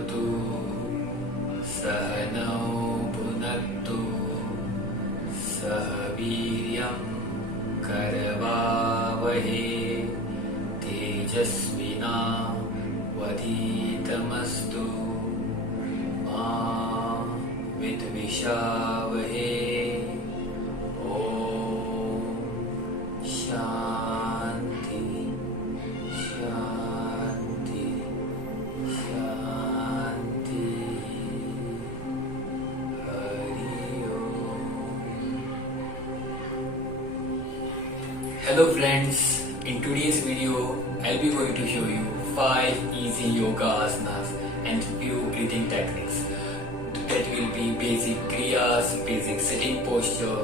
भवतु सहनौ भुनक्तु सह वीर्यं करवावहे तेजस्विनावधीतमस्तु मा विद्विषावहे। शांति शांति शांति। हरि ओम। Hello friends, in today's video I'll be going to show you 5 easy yoga asanas and few breathing techniques that will be basic kriyas, basic sitting posture,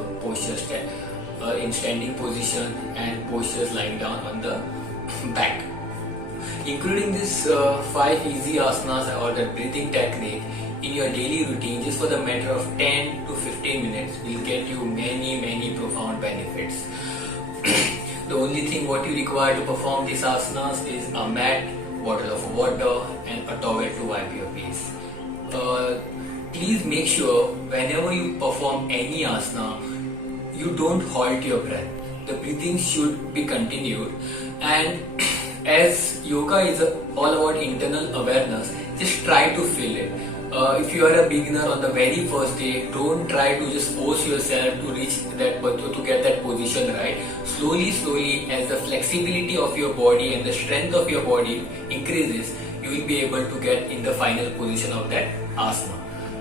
in standing position, and postures lying down on the back. Including this 5 easy asanas or the breathing technique in your daily routine just for the matter of 10 to 15 minutes will get you many profound benefits. The only thing what you require to perform these asanas is a mat, bottle of water and a towel to wipe your face. Please make sure whenever you perform any asana, you don't halt your breath. The breathing should be continued, and as yoga is all about internal awareness, just try to feel it. If you are a beginner on the very first day, don't try to just force yourself to reach that to get that position right. Slowly as the flexibility of your body and the strength of your body increases, you will be able to get in the final position of that asana.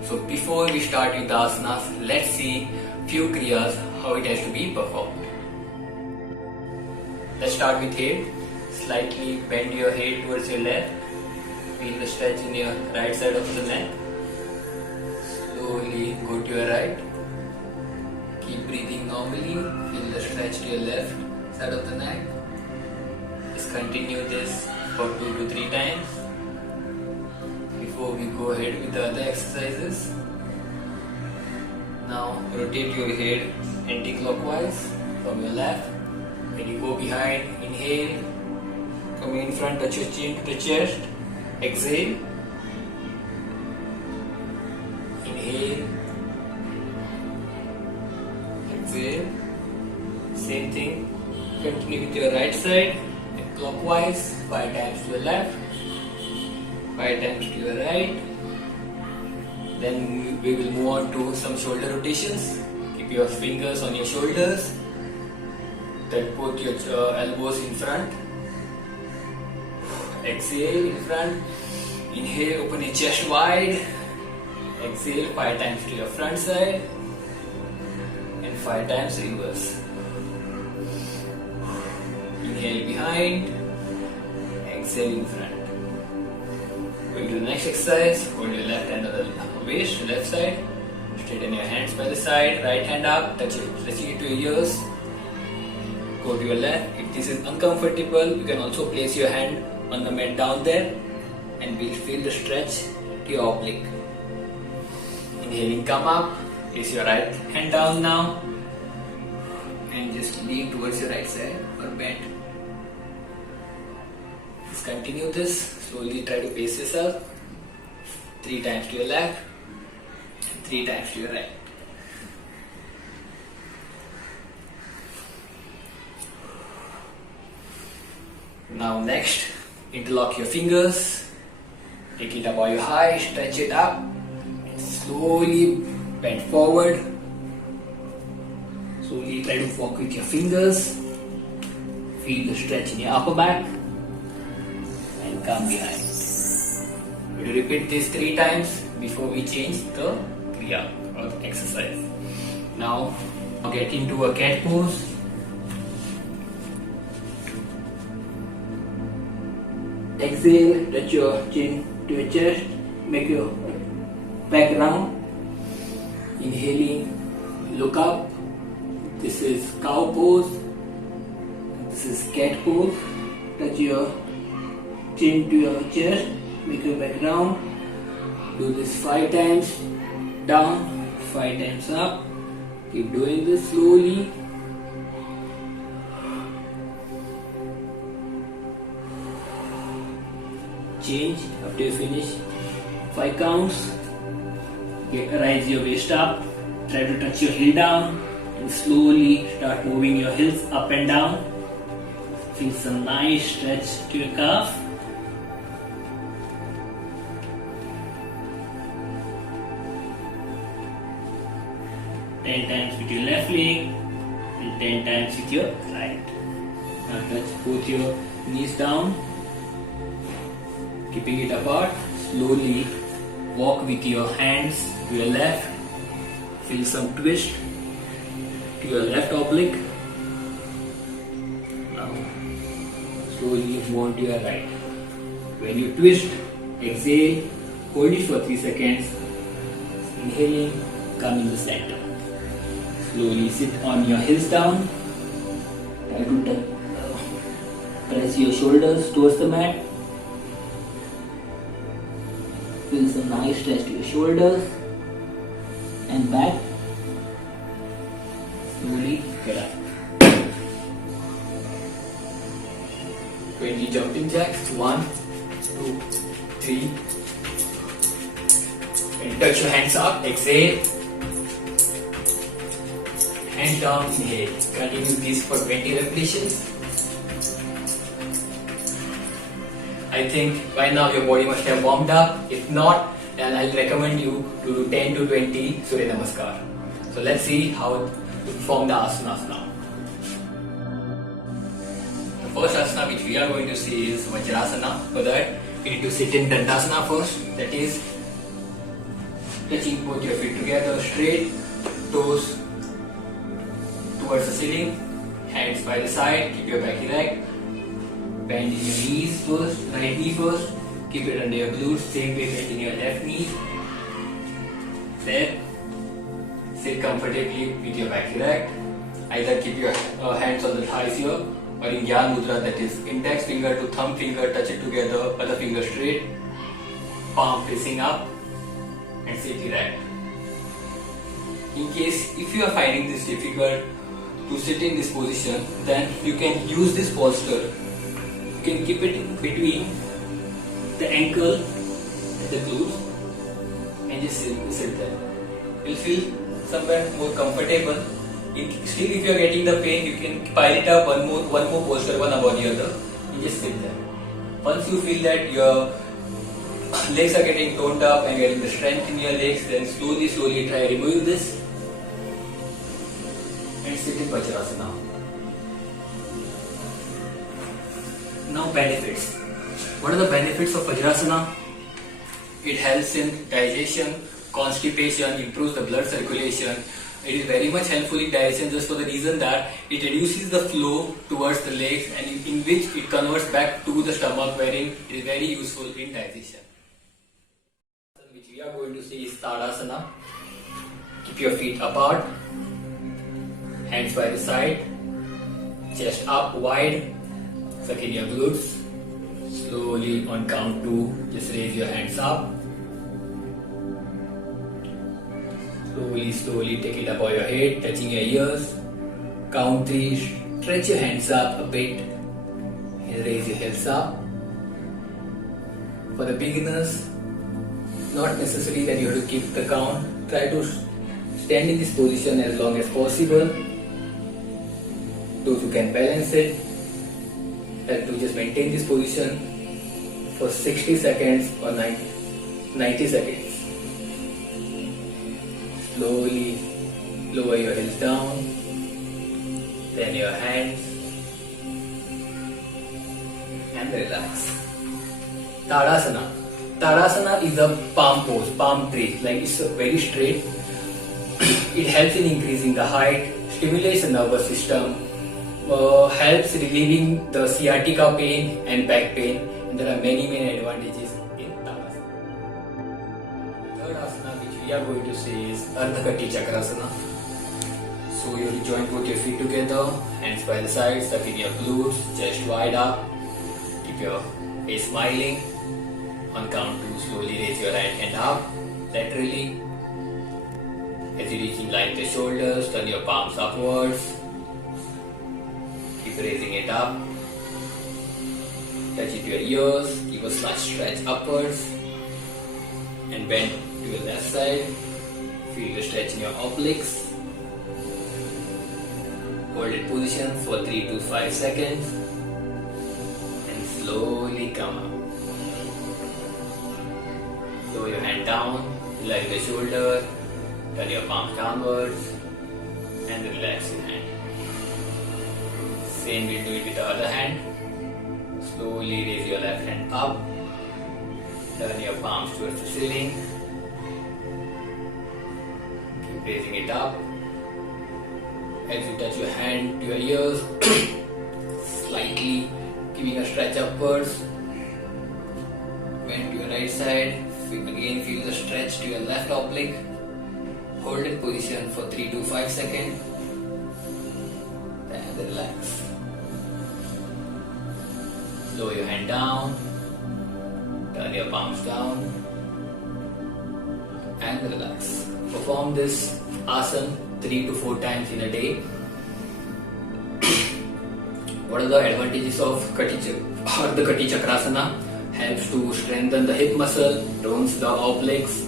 So before we start with the asanas, let's see few kriyas how it has to be performed. Let's start with head. Slightly bend your head towards your left. Feel the stretch in your right side of the neck. Slowly go to your right. Keep breathing normally. Feel the stretch to your left side of the neck. Just continue this for 2 to 3 times. Before we go ahead with the other exercises. Now rotate your head anti-clockwise from your left. When you go behind, inhale. Come in front, touch your chin to the chest. Exhale. Inhale. Exhale. Same thing. Continue with your right side. Clockwise. 5 times to your left. 5 times to your right. Then we will move on to some shoulder rotations. Keep your fingers on your shoulders. Then put your elbows in front. Exhale in front. Inhale, open your chest wide. Exhale 5 times to your front side. And 5 times reverse. Inhale behind. Exhale in front. Going to the next exercise. Hold your left hand on the waist, left side. Straighten your hands by the side. Right hand up. Touching it to your ears. Go to your left. If this is uncomfortable, you can also place your hand on the mat down there, and we'll feel the stretch to your oblique. Inhaling, come up. Place your right hand down now, and just lean towards your right side or bend. Just continue this. Slowly try to pace yourself. 3 times to your left, 3 times to your right. Now next, interlock your fingers. Take it up while high, stretch it up, and slowly bend forward. Slowly try to walk with your fingers. Feel the stretch in your upper back, and come behind. We'll repeat this 3 times before we change the kriya or the exercise. Now get into a cat pose. Exhale, touch your chin to your chest, make your back round. Inhaling, look up. This is cow pose. This is cat pose. Touch your chin to your chest, make your back round. Do this 5 times down, 5 times up. Keep doing this slowly. Change after you finish 5 counts. Rise your waist up. Try to touch your heel down and slowly start moving your heels up and down. Feel some nice stretch to your calf. Ten times with your left leg and 10 times with your right. Now touch both your knees down, keeping it apart. Slowly walk with your hands to your left. Feel some twist to your left oblique. Now slowly move on to your right. When you twist, exhale, hold it for 3 seconds. Inhaling, come in the center. Slowly sit on your heels down. Try to press your shoulders towards the mat. Feel some nice stretch to your shoulders and back. Slowly get up. 20 jumping jacks. 1, 2, 3. And touch your hands up. Exhale. Hand down. Inhale. Continue this for 20 repetitions. I think by now your body must have warmed up. If not, then I'll recommend you to do 10 to 20 Surya Namaskar. So let's see how to perform the asanas now. The first asana which we are going to see is Vajrasana. For that, we need to sit in Dandasana first. That is, touching both your feet together, straight, toes towards the ceiling, hands by the side, keep your back erect. Bend in your knees first, right knee first. Keep it under your glutes, same way bend in your left knee. There. Sit comfortably with your back erect. Either keep your hands on the thighs here or in Gyan Mudra, that is index finger to thumb finger, touch it together, other finger straight, palm facing up and sit erect. In case if you are finding this difficult to sit in this position, then you can use this posture. You can keep it in between the ankle and the glutes and just sit there. You'll feel somewhere more comfortable. Still, if you are getting the pain, you can pile it up one more posture, one above the other, and just sit there. Once you feel that your legs are getting toned up and getting the strength in your legs, then slowly try remove this and sit in Vajrasana. Now benefits. What are the benefits of Vajrasana? It helps in digestion, constipation, improves the blood circulation. It is very much helpful in digestion just for the reason that it reduces the flow towards the legs and in which it converts back to the stomach, wherein it is very useful in digestion. Which we are going to see is Tadasana. Keep your feet apart, hands by the side, chest up wide, suck in your glutes. Slowly on count 2, just raise your hands up. Slowly take it above your head, touching your ears. Count 3, stretch your hands up a bit and raise your heels up. For the beginners, not necessary that you have to keep the count. Try to stand in this position as long as possible. Those who can balance it, have to just maintain this position for 60 seconds or 90 seconds. Slowly lower your heels down, then your hands, and relax. Tadasana. Tadasana is a palm pose, palm tree, like it's very straight. It helps in increasing the height, stimulates the nervous system, helps relieving the sciatica pain and back pain, and there are many advantages in Tadasana. Third asana which we are going to see is Ardha Kati Chakrasana. So you will join both your feet together, hands by the sides, tuck in your glutes, chest wide up, keep your face smiling. On count 2, slowly raise your right hand up, laterally. As you reach in line with the shoulders, turn your palms upwards. Keep raising it up. Touch it to your ears, give a slight stretch upwards. and bend to your left side. Feel the stretch in your obliques. Hold it position for 3 to 5 seconds and slowly come up. Lower your hand down, relax the shoulder, turn your palm downwards and relax your hand. Same we'll do it with the other hand. Slowly raise your left hand up, turn your palms towards the ceiling, keep raising it up. As you touch your hand to your ears, slightly giving a stretch upwards. Bend to your right side, again feel the stretch to your left oblique. Hold in position for 3 to 5 seconds and relax. Lower your hand down, turn your palms down and relax. Perform this asana 3 to 4 times in a day. What are the advantages of Kati Chakrasana? Helps to strengthen the hip muscle, tones the obliques,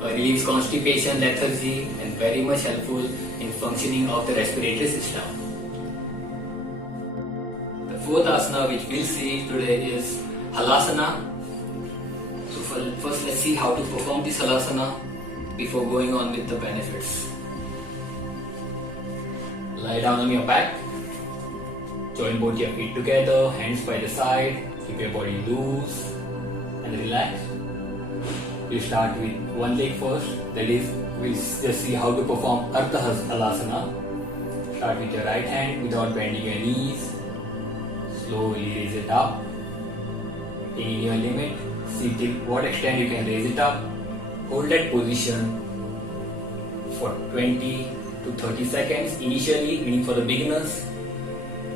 relieves constipation, lethargy, and very much helpful in functioning of the respiratory system. The fourth asana which we'll see today is Halasana. So first let's see how to perform this Halasana before going on with the benefits. Lie down on your back, join both your feet together, hands by the side, keep your body loose and relax. We start with one leg first, that is, we'll just see how to perform Ardha Halasana. Start with your right hand without bending your knees. Slowly raise it up, in your limit. See till what extent you can raise it up. Hold that position for 20 to 30 seconds initially, meaning for the beginners.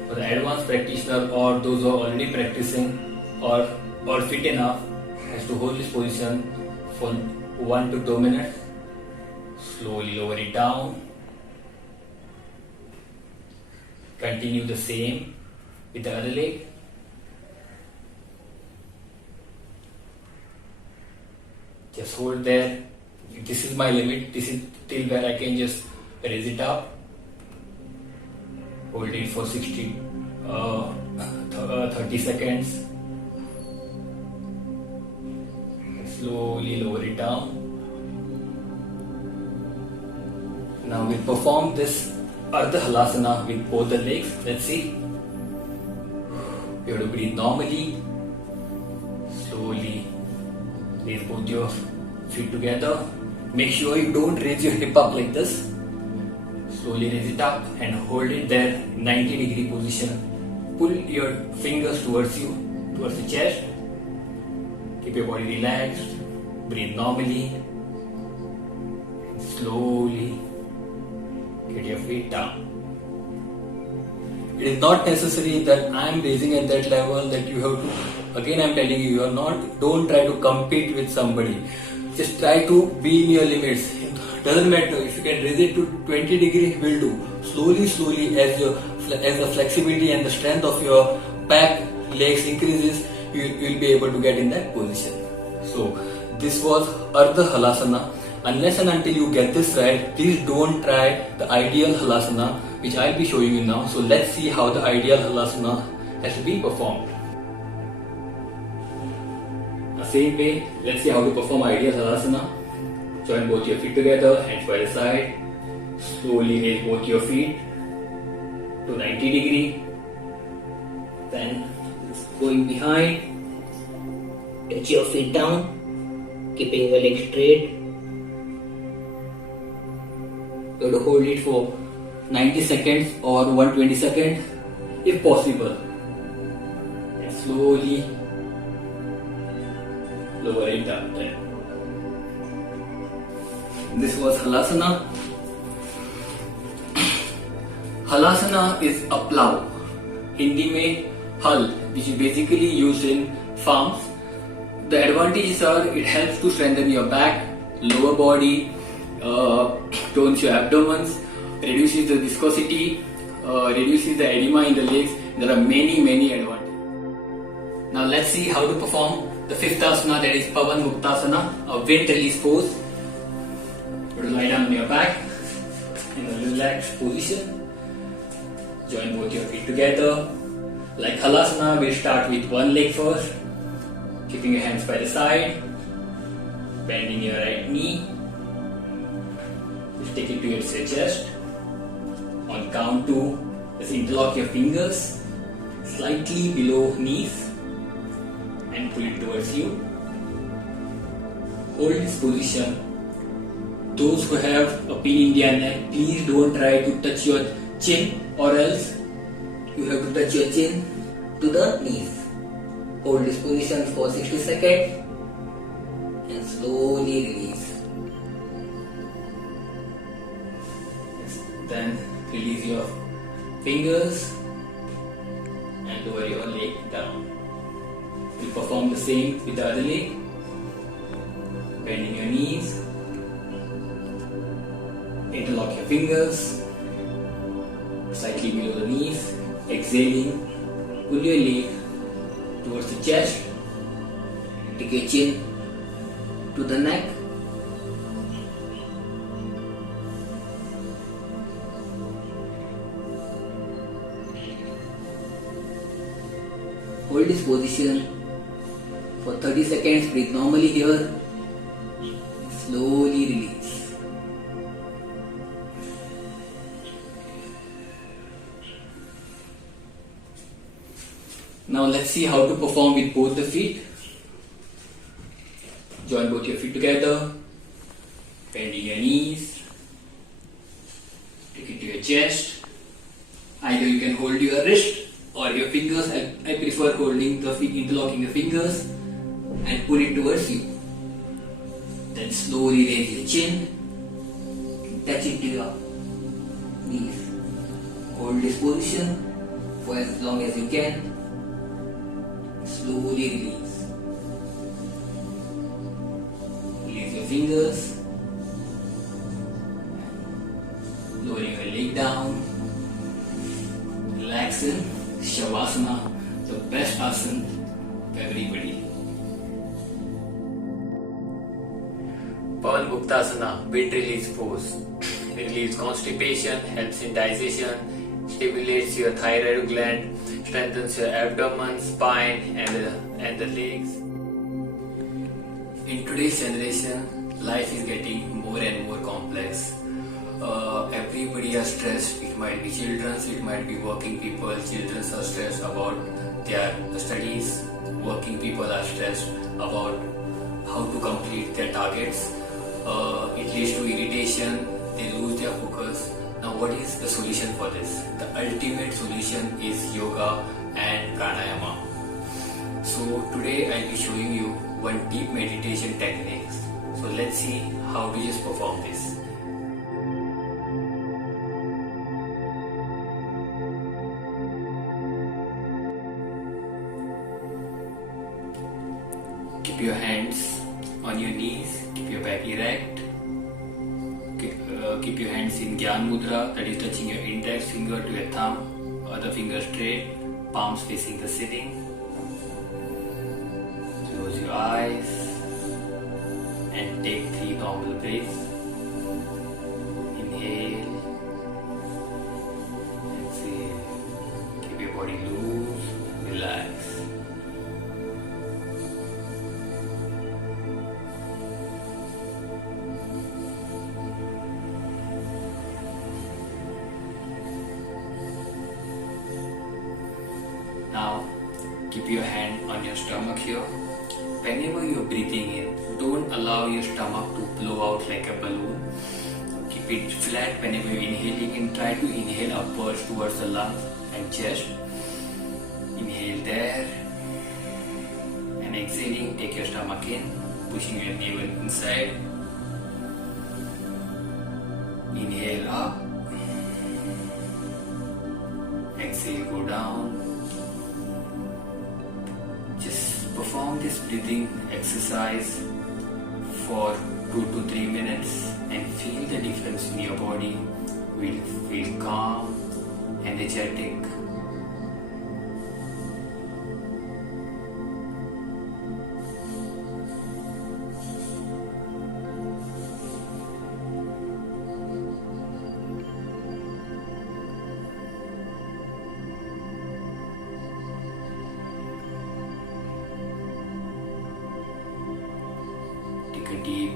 For the advanced practitioner or those who are already practicing or fit enough, has to hold this position for 1 to 2 minutes. Slowly lower it down. Continue the same with the other leg. Just hold there. This is my limit. This is till where I can just raise it up. Hold it for 30 seconds. Slowly lower it down. Now we'll perform this Ardha Halasana with both the legs. Let's see. You have to breathe normally. Slowly raise both your feet together. Make sure you don't raise your hip up like this. Slowly raise it up and hold it there, 90-degree position. Pull your fingers towards you, towards the chest. Keep your body relaxed. Breathe normally. And slowly get your feet down. It is not necessary that I am raising at that level that you have to. Again, I am telling you, don't try to compete with somebody. Just try to be in your limits. Doesn't matter if you can raise it to 20 degrees, will do. Slowly, as the flexibility and the strength of your back, legs increases, you will be able to get in that position. So this was Ardha Halasana. Unless and until you get this right, please don't try the ideal Halasana, which I'll be showing you now. So let's see how the ideal Halasana has to be performed. The same way, let's see how to perform ideal Halasana. Join both your feet together, hands by the side. Slowly raise both your feet to 90 degree. Then going behind, touch your feet down, keeping your legs straight. You have to hold it for 90 seconds or 120 seconds if possible. And slowly lower it down there. This was Halasana. Halasana is a plow. Hindi mein hal, which is basically used in farms. The advantages are it helps to strengthen your back, lower body, tones your abdomen, reduces the viscosity, reduces the edema in the legs. There are many advantages. Now let's see how to perform the fifth asana, that is Pavan Muktasana, a wind release pose. You lie down on your back in a relaxed position. Join both your feet together. Like Halasana, we'll start with one leg first, keeping your hands by the side, bending your right knee. Just take it towards your chest. On count 2, just interlock your fingers slightly below knees and pull it towards you. Hold this position. Those who have a pain in their neck, please don't try to touch your chin, or else you have to touch your chin to the knees. Hold this position for 60 seconds and slowly release. Then release your fingers and lower your leg down. We'll perform the same with the other leg. Bending your knees, interlock your fingers slightly below the knees. Exhaling, pull your leg towards the chest. Take your chin to the neck. Hold this position for 30 seconds. Breathe normally here. Slowly release. Now let's see how to perform with both the feet. Join both your feet together. Bending your knees. Take it to your chest. Either you can hold your wrist or your fingers. I prefer holding the feet, interlocking your fingers and pull it towards you. Then slowly raise your chin, touch it to your knees. Hold this position for as long as you can. Slowly release. Release your fingers. Lowering your leg down. Relaxing. Shavasana, the best asana for everybody. Pavan Muktasana, wind release pose. Relieves constipation, helps in digestion, stimulates your thyroid gland, strengthens your abdomen, spine, and the legs. In today's generation, life is getting more and more complex. Everybody are stressed. It might be children, it might be working people. Children are stressed about their studies. Working people are stressed about how to complete their targets. It leads to irritation. They lose their focus. Now, what is the solution for this? The ultimate solution is yoga and pranayama. So today I'll be showing you one deep meditation technique. So let's see how to just perform this. Keep your hands on your knees, keep your back erect, keep your hands in Gyan Mudra, that is touching your index finger to your thumb, other finger straight, palms facing the ceiling. Close your eyes and take 3 normal breaths. Inhale, exhale, keep your body loose, relax. Now, keep your hand on your stomach here. Whenever you're breathing in, don't allow your stomach to blow out like a balloon. Keep it flat whenever you're inhaling and try to inhale upwards towards the lungs and chest. Inhale there. And exhaling, take your stomach in, pushing your navel inside. Inhale up. Exhale, go down. Just perform this breathing exercise for 2 to 3 minutes and feel the difference in your body. Will feel calm, energetic.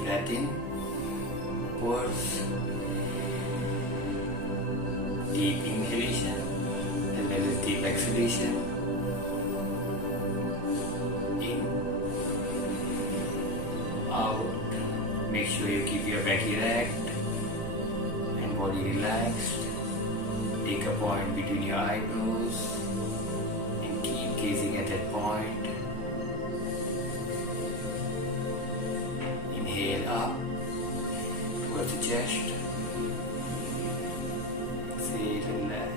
breath in, upwards, deep inhalation as well as deep exhalation. In, out. Make sure you keep your back erect and body relaxed. Take a point between your eyebrows and keep gazing at that point. Inhale up towards the chest. Exhale, relax.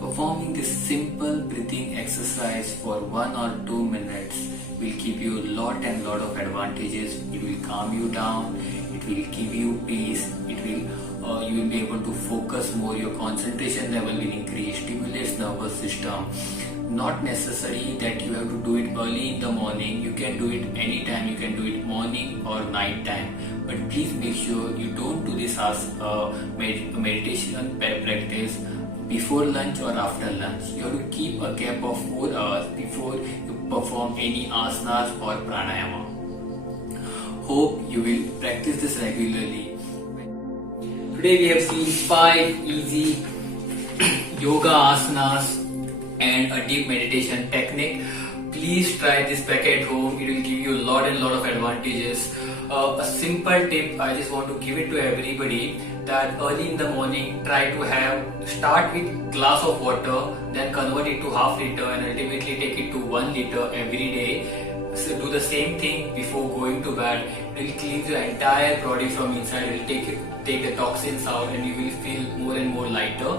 Performing this simple breathing exercise for 1 or 2 minutes will give you a lot of advantages. It will calm you down, it will give you peace, you will be able to focus more, your concentration level will increase, stimulates nervous system. Not necessary that you have to do it early in the morning, you can do it anytime, you can do it morning or night time. But please make sure you don't do this as meditation practice before lunch or after lunch. You have to keep a gap of 4 hours before you perform any asanas or pranayama. Hope you will practice this regularly. Today we have seen 5 easy yoga asanas and a deep meditation technique. Please try this back at home. It will give you a lot of advantages. A simple tip I just want to give it to everybody, that early in the morning try to start with glass of water, then convert it to half liter and ultimately take it to 1 liter every day. So do the same thing before going to bed. It will cleanse your entire body from inside. It will take the toxins out and you will feel more and more lighter.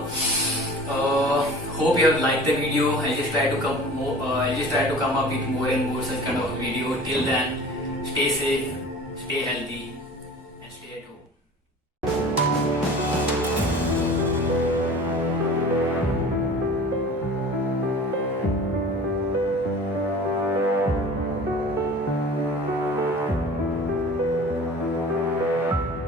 Hope you have liked the video. I just try to come up with more and more such kind of video. Till then, stay safe, stay healthy.